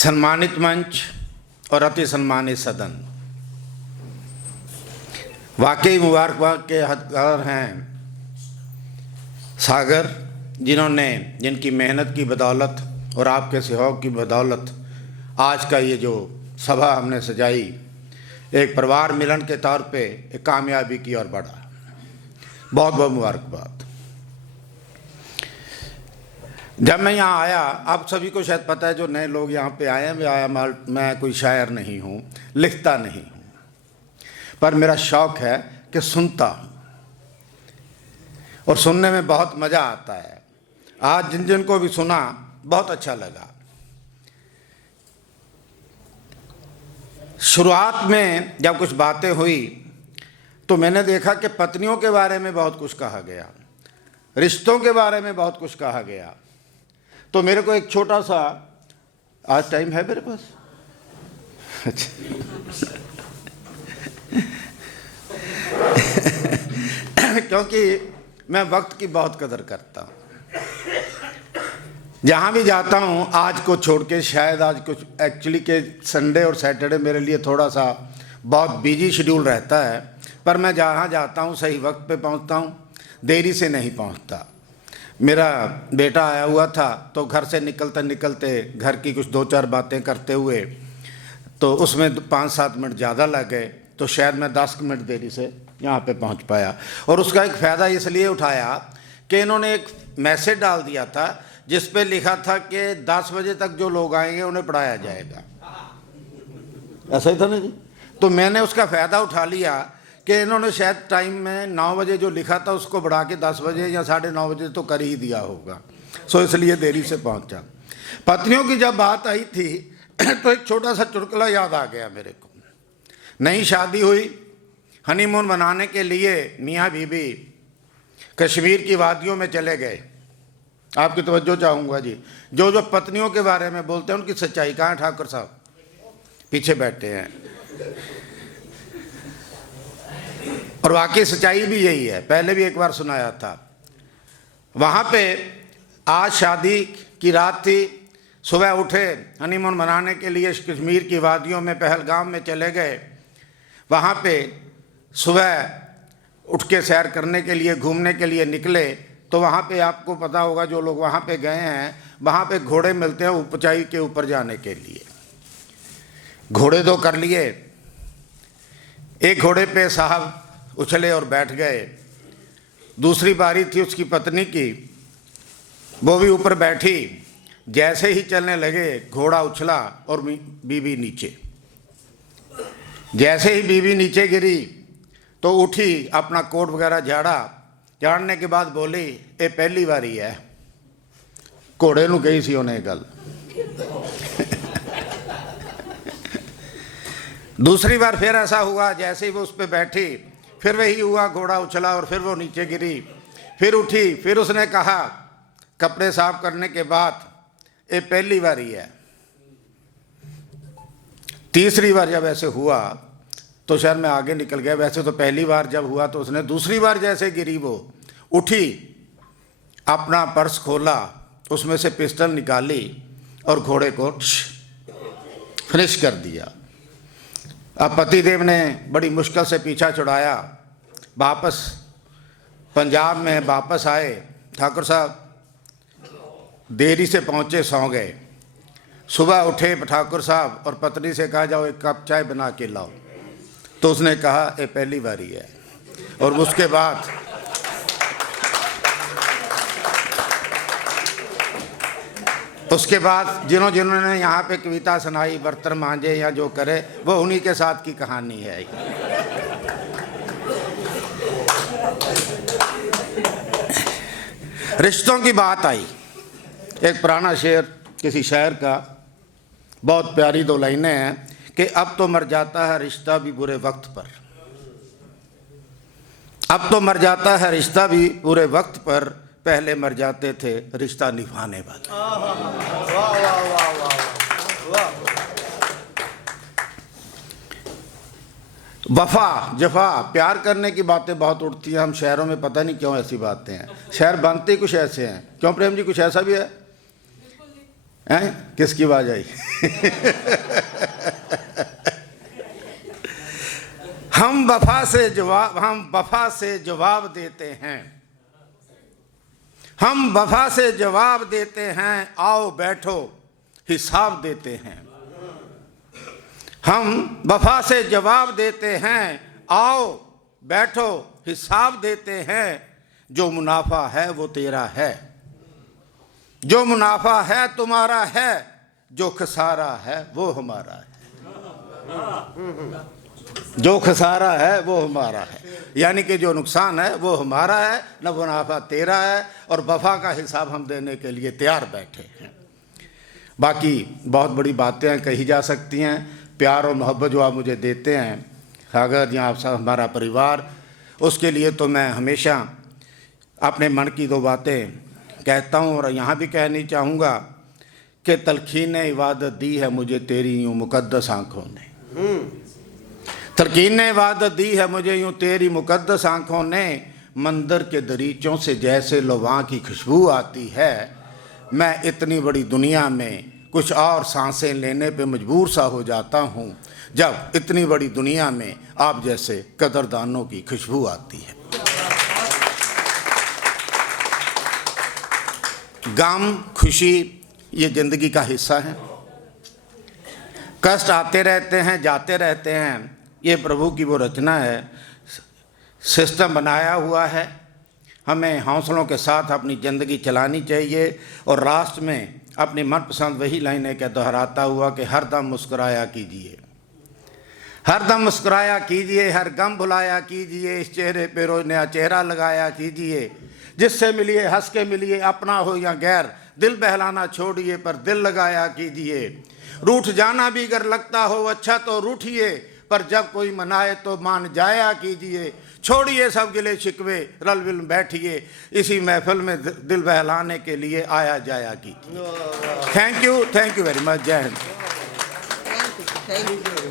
सम्मानित मंच और अति सम्मानित सदन, वाकई मुबारकबाद के हकदार हैं सागर, जिनकी मेहनत की बदौलत और आपके सहयोग की बदौलत आज का ये जो सभा हमने सजाई एक परिवार मिलन के तौर पे एक कामयाबी की ओर बढ़ा। बहुत बहुत मुबारकबाद। जब मैं यहाँ आया, आप सभी को शायद पता है जो नए लोग यहाँ पे आए हैं, मैं कोई शायर नहीं हूँ, लिखता नहीं हूँ, पर मेरा शौक़ है कि सुनता हूँ और सुनने में बहुत मज़ा आता है। आज जिन को भी सुना बहुत अच्छा लगा। शुरुआत में जब कुछ बातें हुई तो मैंने देखा कि पत्नियों के बारे में बहुत कुछ कहा गया, रिश्तों के बारे में बहुत कुछ कहा गया। तो मेरे को एक छोटा सा, आज टाइम है मेरे पास? क्योंकि मैं वक्त की बहुत कदर करता हूँ। जहाँ भी जाता हूँ आज को छोड़ के, शायद आज कुछ एक्चुअली के संडे और सैटरडे मेरे लिए थोड़ा सा बहुत बिजी शेड्यूल रहता है, पर मैं जहाँ जाता हूँ सही वक्त पे पहुँचता हूँ, देरी से नहीं पहुँचता। मेरा बेटा आया हुआ था तो घर से निकलते निकलते घर की कुछ 2-4 बातें करते हुए तो उसमें 5-7 मिनट ज़्यादा लग गए, तो शायद मैं 10 मिनट देरी से यहाँ पे पहुँच पाया। और उसका एक फ़ायदा इसलिए उठाया कि इन्होंने एक मैसेज डाल दिया था जिस पे लिखा था कि 10 बजे तक जो लोग आएंगे उन्हें पढ़ाया जाएगा। ऐसा ही था ना जी? तो मैंने उसका फ़ायदा उठा लिया कि इन्होंने शायद टाइम में 9 बजे जो लिखा था उसको बढ़ा के 10 बजे या 9:30 बजे तो कर ही दिया होगा, सो इसलिए देरी से पहुंचा। पत्नियों की जब बात आई थी तो एक छोटा सा चुटकुला याद आ गया मेरे को। नई शादी हुई, हनीमून मनाने के लिए मियाँ बीबी कश्मीर की वादियों में चले गए। आपकी तवज्जो चाहूँगा जी, जो पत्नियों के बारे में बोलते हैं उनकी सच्चाई कहाँ? ठाकुर साहब पीछे बैठे हैं। और वाकई सच्चाई भी यही है, पहले भी एक बार सुनाया था। वहाँ पे आज शादी की रात थी, सुबह उठे, हनीमून मनाने के लिए कश्मीर की वादियों में पहलगाम में चले गए। वहाँ पे सुबह उठ के सैर करने के लिए, घूमने के लिए निकले तो वहाँ पे आपको पता होगा, जो लोग वहाँ पे गए हैं, वहाँ पे घोड़े मिलते हैं ऊंचाई के ऊपर जाने के लिए। घोड़े तो कर लिए, एक घोड़े पे साहब उछले और बैठ गए। दूसरी बारी थी उसकी पत्नी की, वो भी ऊपर बैठी। जैसे ही चलने लगे घोड़ा उछला और बीवी नीचे। जैसे ही बीवी नीचे गिरी तो उठी, अपना कोट वगैरह झाड़ने के बाद बोली, ये पहली बारी है। घोड़े नूं कही सी उन्हें गल। दूसरी बार फिर ऐसा हुआ, जैसे ही वो उस पर बैठी फिर वही हुआ, घोड़ा उछला और फिर वो नीचे गिरी। फिर उठी, फिर उसने कहा कपड़े साफ करने के बाद, ये पहली बारी है। तीसरी बार जब ऐसे हुआ तो शायद मैं आगे निकल गया। वैसे तो पहली बार जब हुआ तो उसने, दूसरी बार जैसे गिरी वो उठी, अपना पर्स खोला, उसमें से पिस्टल निकाली और घोड़े को फिनिश कर दिया। अब पतिदेव ने बड़ी मुश्किल से पीछा छुड़ाया, वापस पंजाब में वापस आए। ठाकुर साहब देरी से पहुँचे, सौ गए। सुबह उठे ठाकुर साहब और पत्नी से कहा, जाओ एक कप चाय बना के लाओ। तो उसने कहा, ये पहली बारी है। और उसके बाद जिन्होंने यहाँ पे कविता सुनाई, बर्तन मांजे या जो करे, वो उन्हीं के साथ की कहानी है। रिश्तों की बात आई। एक पुराना शेर किसी शायर का, बहुत प्यारी 2 लाइनें हैं कि अब तो मर जाता है रिश्ता भी बुरे वक्त पर। अब तो मर जाता है रिश्ता भी बुरे वक्त पर, पहले मर जाते थे रिश्ता निभाने वाले। वफा जफा प्यार करने की बातें बहुत उठती हैं। हम शहरों में पता नहीं क्यों ऐसी बातें हैं, शहर बनते कुछ ऐसे हैं। क्यों प्रेम जी, कुछ ऐसा भी है? हैं? किसकी आवाज आई? हम वफा से जवाब देते हैं, हम वफा से जवाब देते हैं, आओ बैठो हिसाब देते हैं। हम वफा से जवाब देते हैं, आओ बैठो हिसाब देते हैं। जो मुनाफा है वो तेरा है, जो मुनाफा है तुम्हारा है, जो खसारा है वो हमारा है। जो खसारा है वो हमारा है, यानी कि जो नुकसान है वो हमारा है, न मुनाफा तेरा है, और वफा का हिसाब हम देने के लिए तैयार बैठे हैं। बाकी बहुत बड़ी बातें कही जा सकती हैं। प्यार और मोहब्बत जो आप मुझे देते हैं, अगर यहाँ आप सब हमारा परिवार, उसके लिए तो मैं हमेशा अपने मन की दो बातें कहता हूँ और यहाँ भी कहनी चाहूँगा कि तलखीन इबादत दी है मुझे तेरी यूँ मुक़द्दस आँखों ने। तलखीन इबादत दी है मुझे यूँ तेरी मुक़द्दस आँखों ने। मंदिर के दरीचों से जैसे लोबां की खुशबू आती है, मैं इतनी बड़ी दुनिया में कुछ और सांसें लेने पे मजबूर सा हो जाता हूँ जब इतनी बड़ी दुनिया में आप जैसे कदरदानों की खुशबू आती है। गम खुशी ये ज़िंदगी का हिस्सा है। कष्ट आते रहते हैं, जाते रहते हैं, ये प्रभु की वो रचना है, सिस्टम बनाया हुआ है। हमें हौसलों के साथ अपनी ज़िंदगी चलानी चाहिए और राष्ट्र में अपनी मनपसंद वही लाइनें के दोहराता हुआ कि हर दम मुस्कुराया कीजिए, हर दम मुस्कुराया कीजिए, हर गम भुलाया कीजिए, इस चेहरे पे रोज नया चेहरा लगाया कीजिए। जिससे मिलिए हंस के मिलिए, अपना हो या गैर, दिल बहलाना छोड़िए पर दिल लगाया कीजिए। रूठ जाना भी अगर लगता हो अच्छा तो रूठिए, पर जब कोई मनाए तो मान जाया कीजिए। छोड़िए सब गिले शिकवे, रल मिल बैठिए, इसी महफिल में दिल बहलाने के लिए आया जाया कीजिए। Thank you very much. जय हिंद।